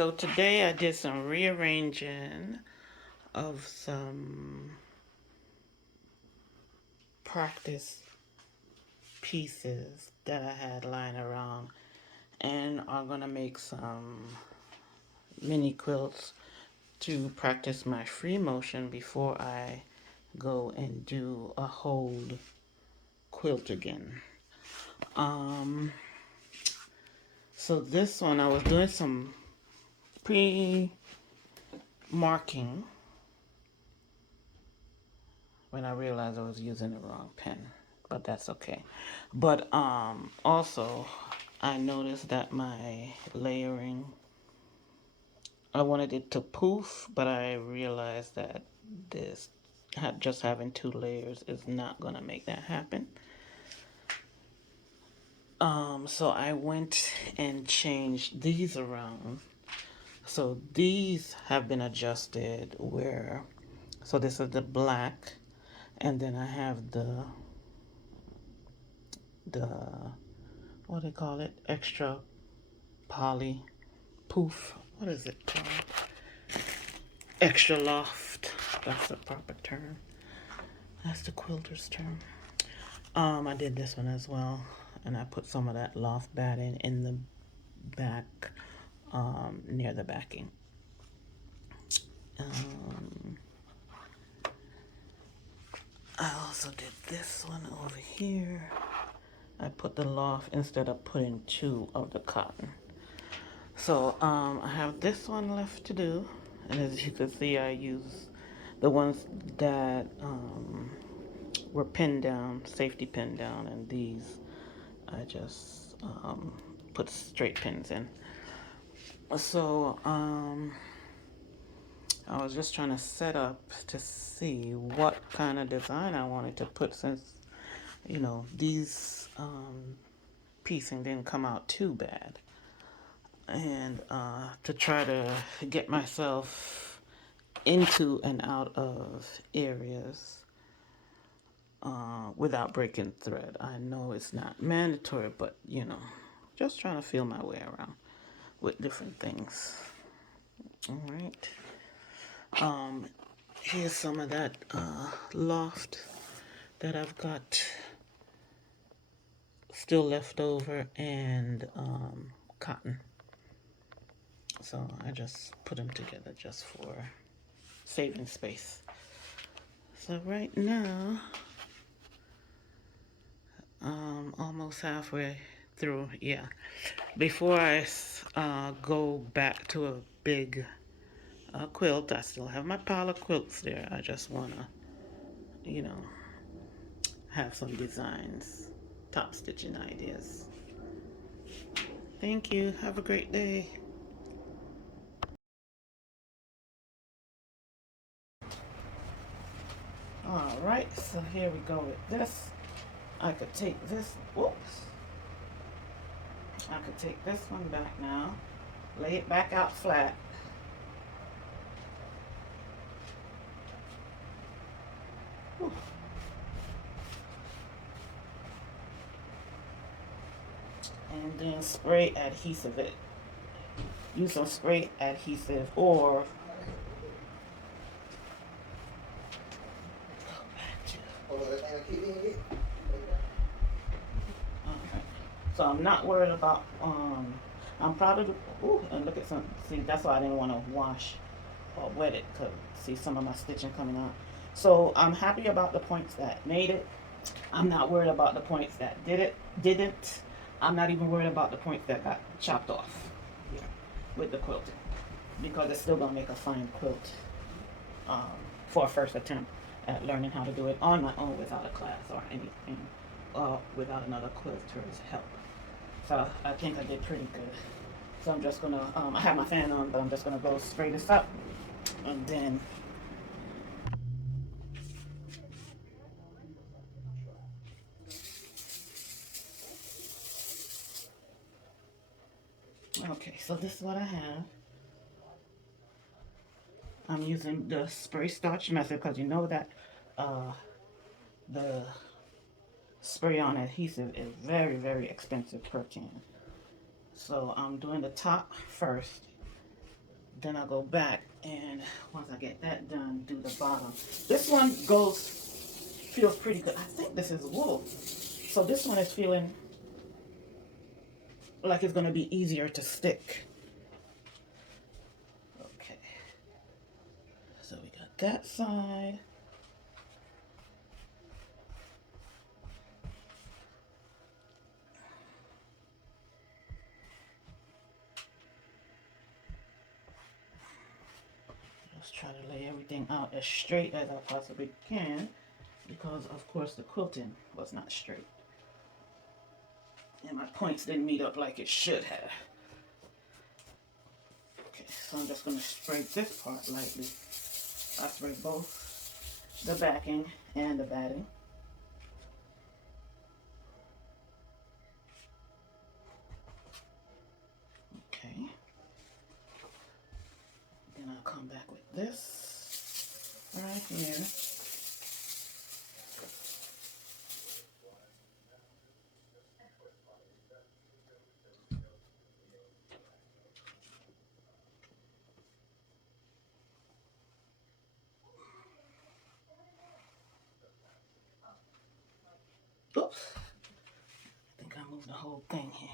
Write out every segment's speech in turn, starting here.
So today I did some rearranging of some practice pieces that I had lying around, and I'm gonna make some mini quilts to practice my free motion before I go and do a whole quilt again. Um, so this one I was doing some pre-marking when I realized I was using the wrong pen, but that's okay. But also I noticed that my layering, I wanted it to poof, but I realized that this just having two layers is not gonna make that happen. So I went and changed these around. So these have been adjusted where, so this is the black, and then I have the what do they call it? Extra poly poof. What is it called? Extra loft. That's the proper term. That's the quilter's term. I did this one as well, and I put some of that loft batting in the back, near the backing. Um, I also did this one over here. I put the loft instead of putting two of the cotton. So I have this one left to do, and as you can see, I use the ones that were pinned down, safety pinned down, and these I just put straight pins in. So I was just trying to set up to see what kind of design I wanted to put, since these piecing didn't come out too bad, and to try to get myself into and out of areas without breaking thread. I know it's not mandatory, but just trying to feel my way around with different things. All right. Here's some of that loft that I've got still left over, and cotton. So I just put them together just for saving space. So right now, almost halfway through. Yeah. Before I go back to a big quilt, I still have my pile of quilts there. I just want to, you know, have some designs, top stitching ideas. Thank you. Have a great day. All right, so here we go with this. I could take this, whoops. I could take this one back now, lay it back out flat. Whew. And then spray adhesive it. Use some spray adhesive, or go back to. Okay. So I'm not worried about I'm proud of the, ooh, and look at some, see, that's why I didn't want to wash or wet it, because see some of my stitching coming out. So I'm happy about the points that made it. I'm not worried about the points that didn't. I'm not even worried about the points that got chopped off here with the quilting, because it's still gonna make a fine quilt um, for a first attempt at learning how to do it on my own without a class or anything, without another quilter's help. So I think I did pretty good. So I'm just gonna, I have my fan on, but I'm just gonna go straight this up, and then okay, so this is what I have. I'm using the spray starch method, because you know that the spray on adhesive is very, very expensive per can. So I'm doing the top first, Then I'll go back and once I get that done, do the bottom. This one feels pretty good. I think this is wool. So this one is feeling like it's gonna be easier to stick. Okay. So we got that side. Just try to lay everything out as straight as I possibly can because of course the quilting was not straight. And my points didn't meet up like it should have. Okay, so I'm just going to spray this part lightly. I spray both the backing and the batting. Okay. Then I'll come back with this right here. Oops. I think I moved the whole thing here.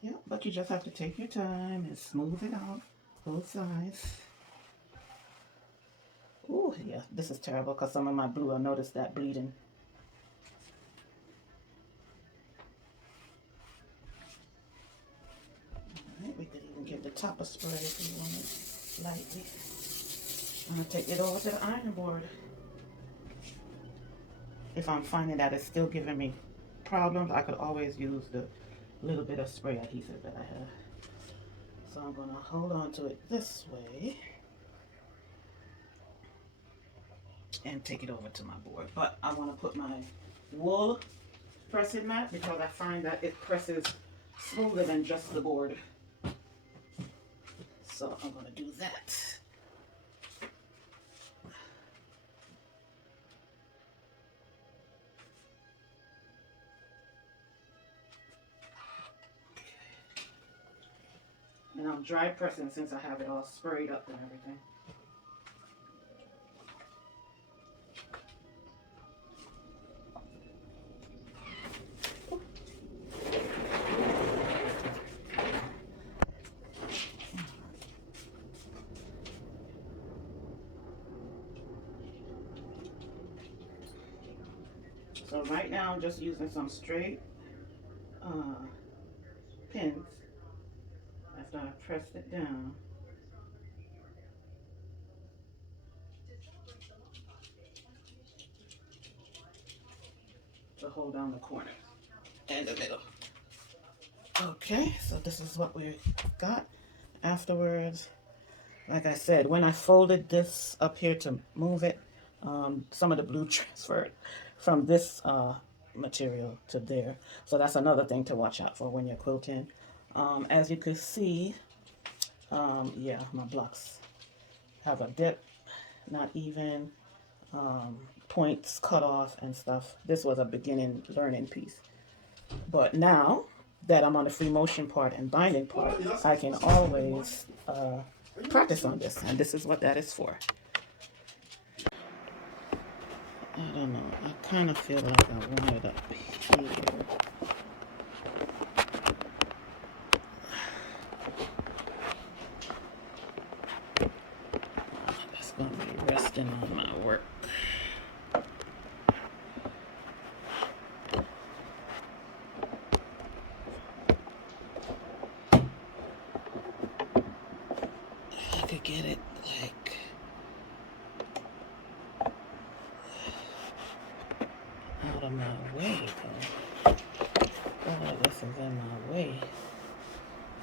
Yeah, but you just have to take your time and smooth it out, both sides. Ooh, yeah, this is terrible because some of my blue, I noticed that bleeding. Alright, we could even give the top a spray if you want it lightly. I'm going to take it over to the iron board. If I'm finding that it's still giving me problems, I could always use the little bit of spray adhesive that I have. So I'm going to hold on to it this way and take it over to my board. But I want to put my wool pressing mat because I find that it presses smoother than just the board. So I'm going to do that. And I'm dry pressing since I have it all sprayed up and everything. So right now I'm just using some straight pins after I pressed it down. To hold down the corner and the middle. Okay, so this is what we got afterwards. Like I said, when I folded this up here to move it, some of the blue transferred from this material to there. So that's another thing to watch out for when you're quilting. As you can see, yeah, my blocks have a dip, not even, points cut off and stuff. This was a beginning learning piece. But now that I'm on the free motion part and binding part, I can always practice on this, and this is what that is for. I don't know, I kind of feel like I want it up here. That's going to be resting on my work. If I could get it like out of my way though. All of this is in my way.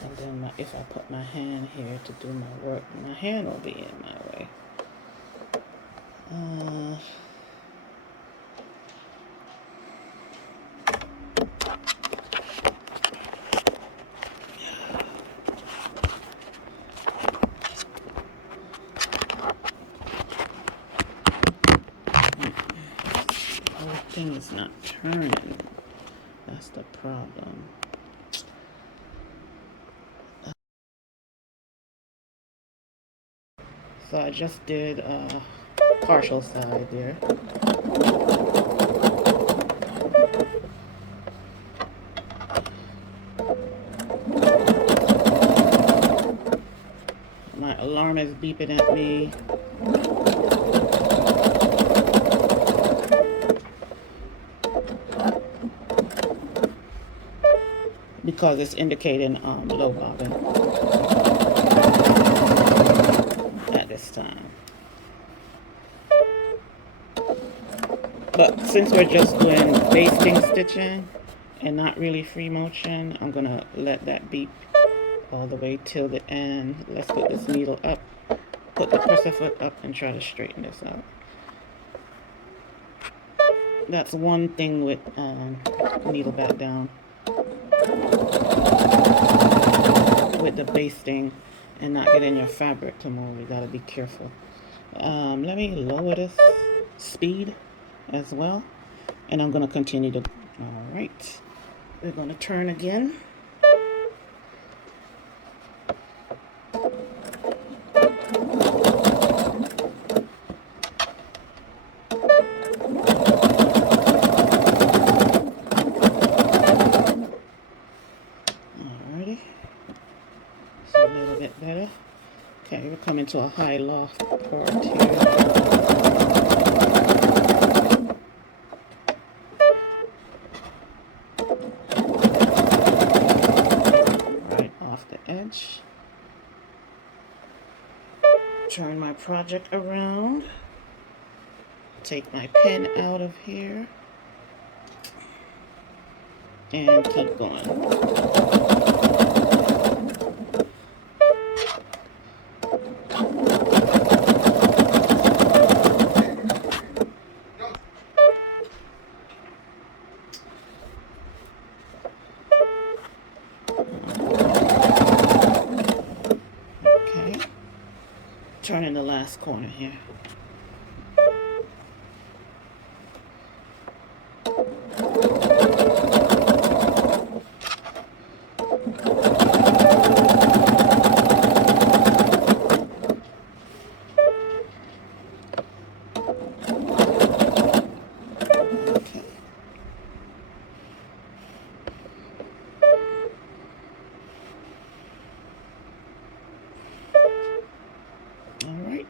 And then if I put my hand here to do my work, my hand will be in my way. The whole thing is not turning. That's the problem. So I just did partial side there. My alarm is beeping at me. Because it's indicating low bobbin at this time. But since we're just doing basting stitching and not really free motion, I'm gonna let that beep all the way till the end. Let's put this needle up, put the presser foot up, and try to straighten this out. That's one thing with needle back down with the basting and not getting your fabric to move. You gotta be careful. Let me lower this speed as well, and I'm gonna continue to. All right, we're gonna turn again. Alrighty, so a little bit better. Okay, we're coming to a high loft part here. Edge. Turn my project around. Take my pen out of here. And keep going. Turning the last corner here.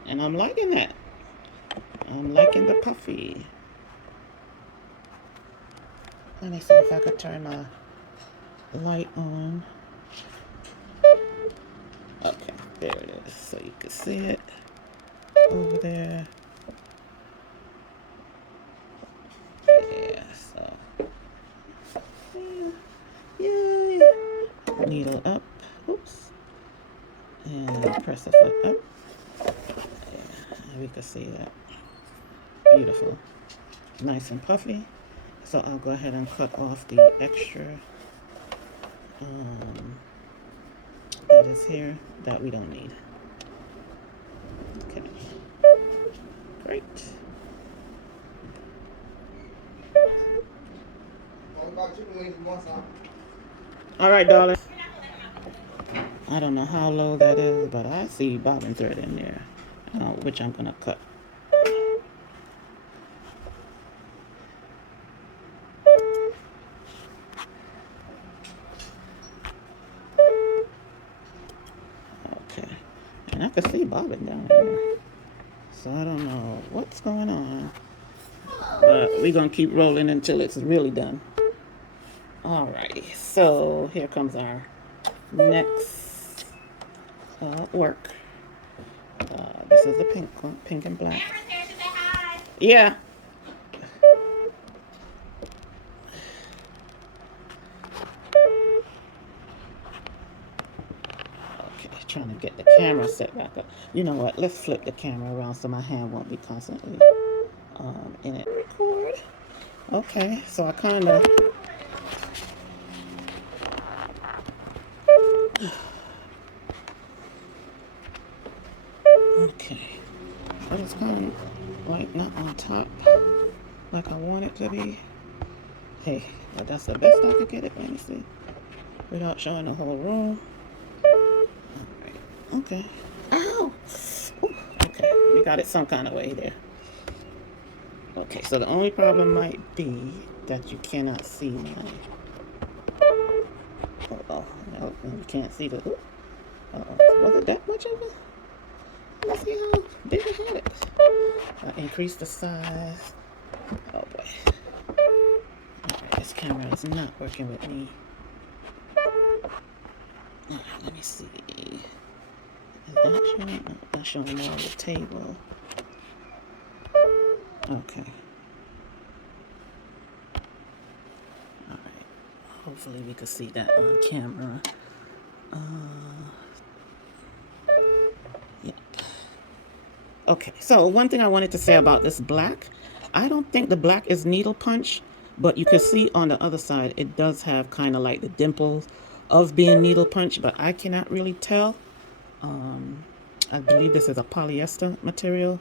And I'm liking that. I'm liking the puffy. Let me see if I could turn my light on. Okay, there it is. So you can see it over there. Yeah, so. Yay. Needle up. Oops. And press the foot up. We can see that. Beautiful. Nice and puffy. So I'll go ahead and cut off the extra that is here that we don't need. Okay. Great. All right, darling. I don't know how low that is, but I see bobbin thread in there. Which I'm gonna cut. Okay, and I can see bobbin down there, so I don't know what's going on, but we're gonna keep rolling until it's really done. Alrighty, so here comes our next work. This is the pink one, pink and black. Yeah. Okay, trying to get the camera set back up. You know what? Let's flip the camera around so my hand won't be constantly in it. Record. Okay, so I kind of. Okay, but it's kind of like not on top like I want it to be. Hey, but that's the best I could get it. Let me see, without showing the whole room. All right. Okay. Ow. Ooh, okay. got it some kind of way there. Okay, so the only problem might be that you cannot see my. Oh, no, you can't see the. Was it that much of it? Let's see how big I had it. Increase the size. Oh boy. Alright, this camera is not working with me. Let me see. Is that showing? No, that's showing more of the table. Okay. Alright. Hopefully we can see that on camera. Yeah. Okay, so one thing I wanted to say about this black, I don't think the black is needle punch, but you can see on the other side it does have kind of like the dimples of being needle punch, but I cannot really tell. I believe this is a polyester material.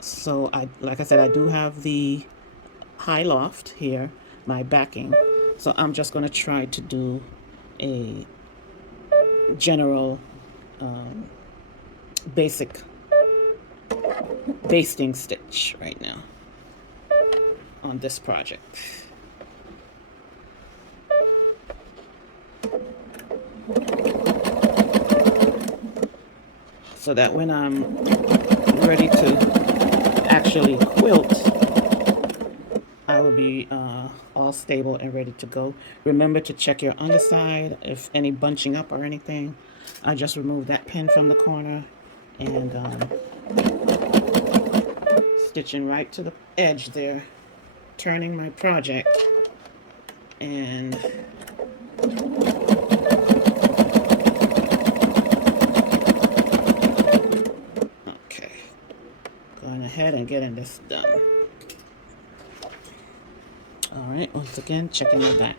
So like I said, I do have the high loft here, my backing. So I'm just going to try to do a general basic basting stitch right now on this project. So that when I'm ready to actually quilt, I will be all stable and ready to go. Remember to check your underside if any bunching up or anything. I just removed that pin from the corner and stitching right to the edge there, turning my project, and okay, going ahead and getting this done. Alright, once again, checking the back.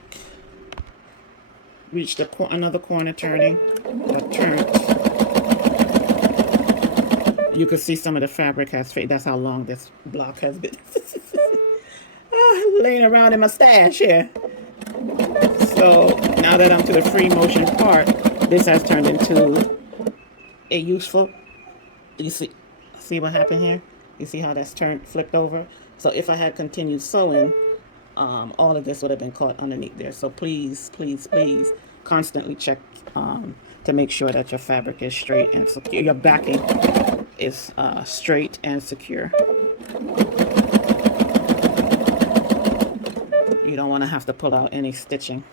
Reach the another corner turning. I turned. You can see some of the fabric has faded. That's how long this block has been laying around in my stash here. So now that I'm to the free motion part, this has turned into a useful. You see what happened here? You see how that's turned, flipped over? So if I had continued sewing, all of this would have been caught underneath there. So please, please, please constantly check to make sure that your fabric is straight and secure. Your backing is straight and secure. You don't want to have to pull out any stitching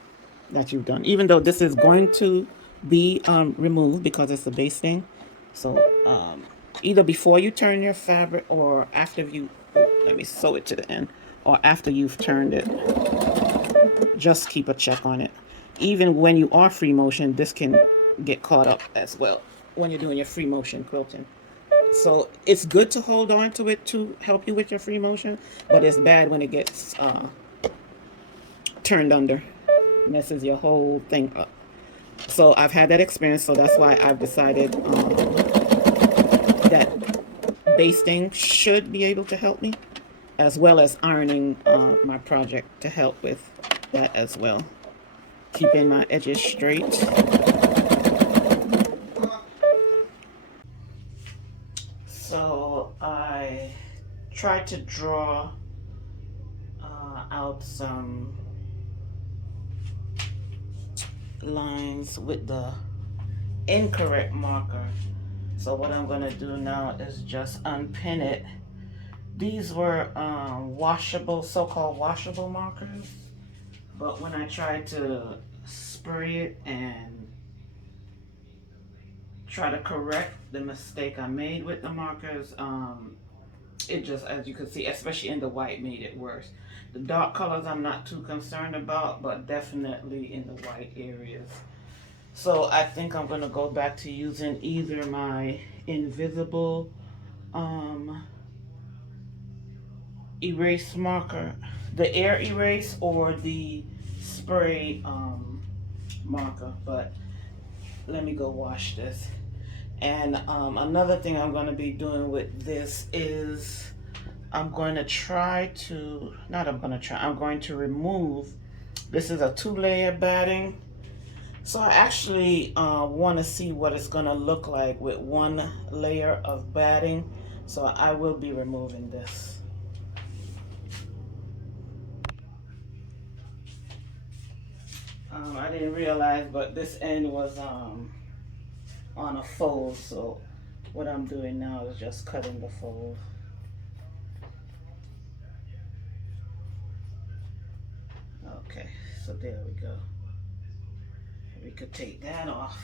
that you've done, even though this is going to be removed because it's a basting. So either before you turn your fabric or after you, let me sew it to the end, or after you've turned it, just keep a check on it. Even when you are free motion, this can get caught up as well when you're doing your free motion quilting. So it's good to hold on to it to help you with your free motion, but it's bad when it gets turned under. Messes your whole thing up. So I've had that experience, so that's why I've decided that basting should be able to help me, as well as ironing my project to help with that as well. Keeping my edges straight. So I tried to draw out some lines with the incorrect marker. So what I'm going to do now is just unpin it. These were washable, so-called washable markers, but when I tried to spray it and try to correct the mistake I made with the markers, it just, as you can see, especially in the white, made it worse. The dark colors I'm not too concerned about, but definitely in the white areas. So I think I'm going to go back to using either my invisible erase marker, the air erase, or the spray marker. But let me go wash this. And another thing I'm going to be doing with this is I'm going to remove, this is a 2-layer batting. So I actually want to see what it's going to look like with 1 layer of batting So I will be removing this. I didn't realize, but this end was on a fold. So what I'm doing now is just cutting the fold. Okay, so there we go. We could take that off.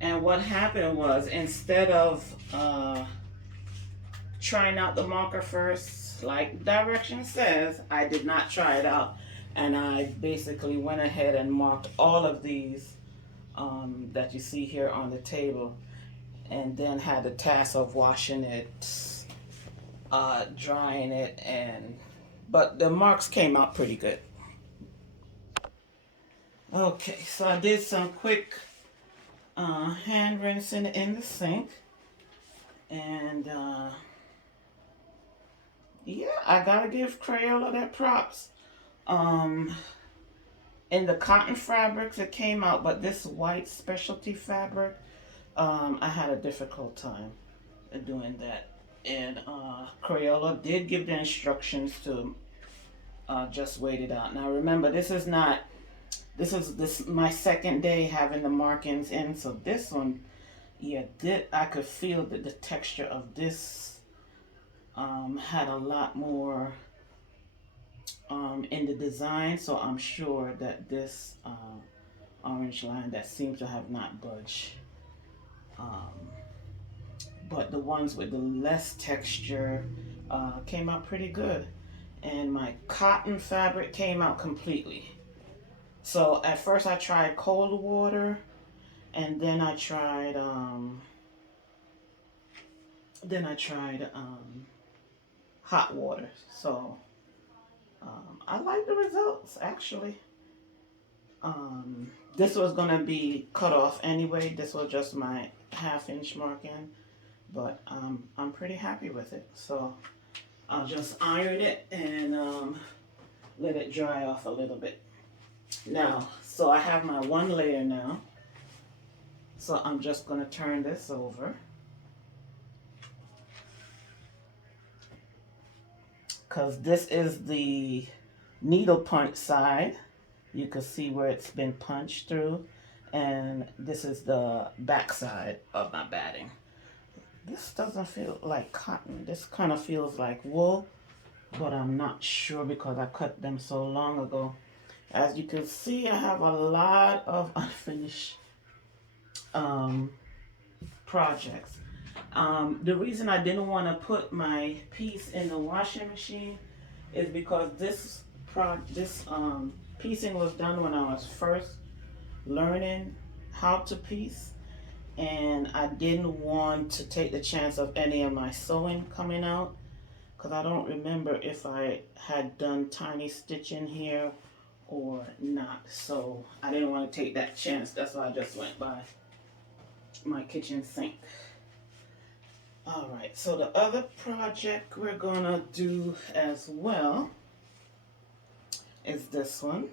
And what happened was, instead of trying out the marker first, like direction says, I did not try it out. And I basically went ahead and marked all of these that you see here on the table, and then had the task of washing it, drying it, but the marks came out pretty good. Okay, so I did some quick hand rinsing in the sink, and yeah, I gotta give Crayola their props. Um, in the cotton fabrics it came out, but this white specialty fabric, I had a difficult time doing that. And Crayola did give the instructions to just wait it out. Now remember, this my second day having the markings in, so this one, yeah, I could feel that the texture of this had a lot more in the design, so I'm sure that this orange line that seems to have not budged. Um, but the ones with the less texture came out pretty good. And my cotton fabric came out completely. So at first I tried cold water, and then I tried hot water. So I like the results actually. This was gonna be cut off anyway. This was just my half-inch marking, but I'm pretty happy with it. So I'll just iron it and let it dry off a little bit. Now, so I have my one layer now. So I'm just gonna turn this over, because this is the needle punch side. You can see where it's been punched through, and this is the back side of my batting. This doesn't feel like cotton. This kind of feels like wool, but I'm not sure because I cut them so long ago. As you can see, I have a lot of unfinished um, projects. The reason I didn't want to put my piece in the washing machine is because this piecing was done when I was first learning how to piece, and I didn't want to take the chance of any of my sewing coming out, because I don't remember if I had done tiny stitching here or not. So I didn't want to take that chance. That's why I just went by my kitchen sink. All right, so the other project we're gonna do as well is this one.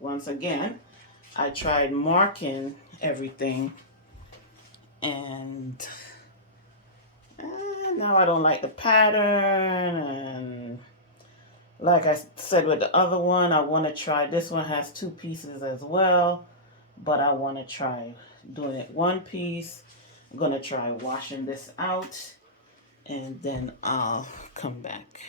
Once again, I tried marking everything, and now I don't like the pattern. And like I said with the other one, I want to try, this one has two pieces as well, but I want to try doing it one piece. I'm gonna try washing this out, and then I'll come back.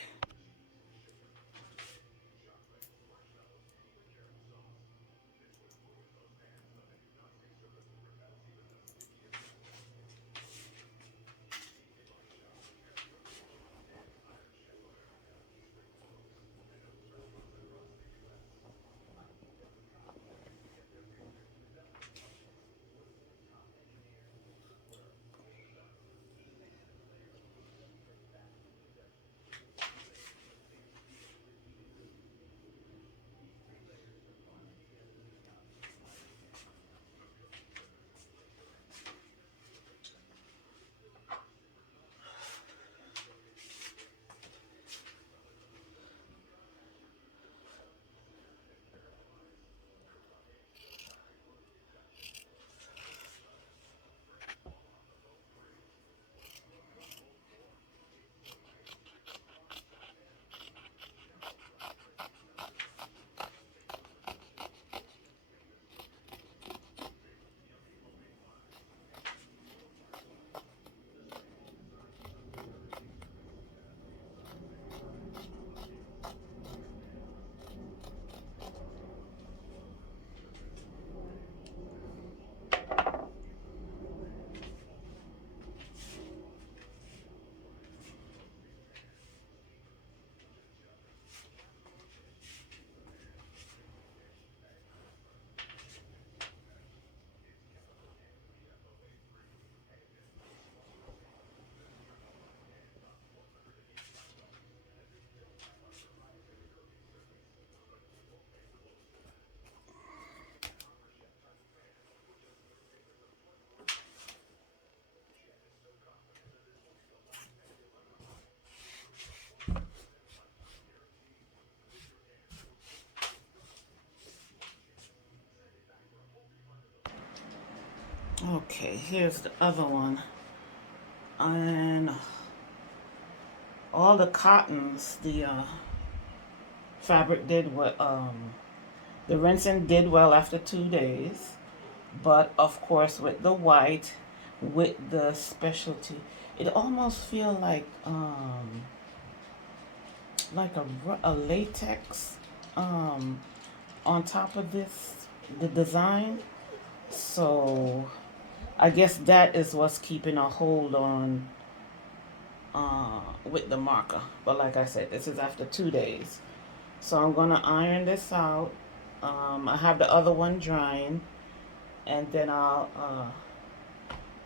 Okay, here's the other one. And all the cottons, the fabric did what, the rinsing did well after 2 days. But of course, with the white, with the specialty, it almost feel like a latex um, on top of this, the design. So I guess that is what's keeping a hold on with the marker. But like I said, this is after 2 days. So I'm gonna iron this out. I have the other one drying, and then I'll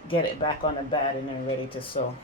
get it back on the batting and ready to sew.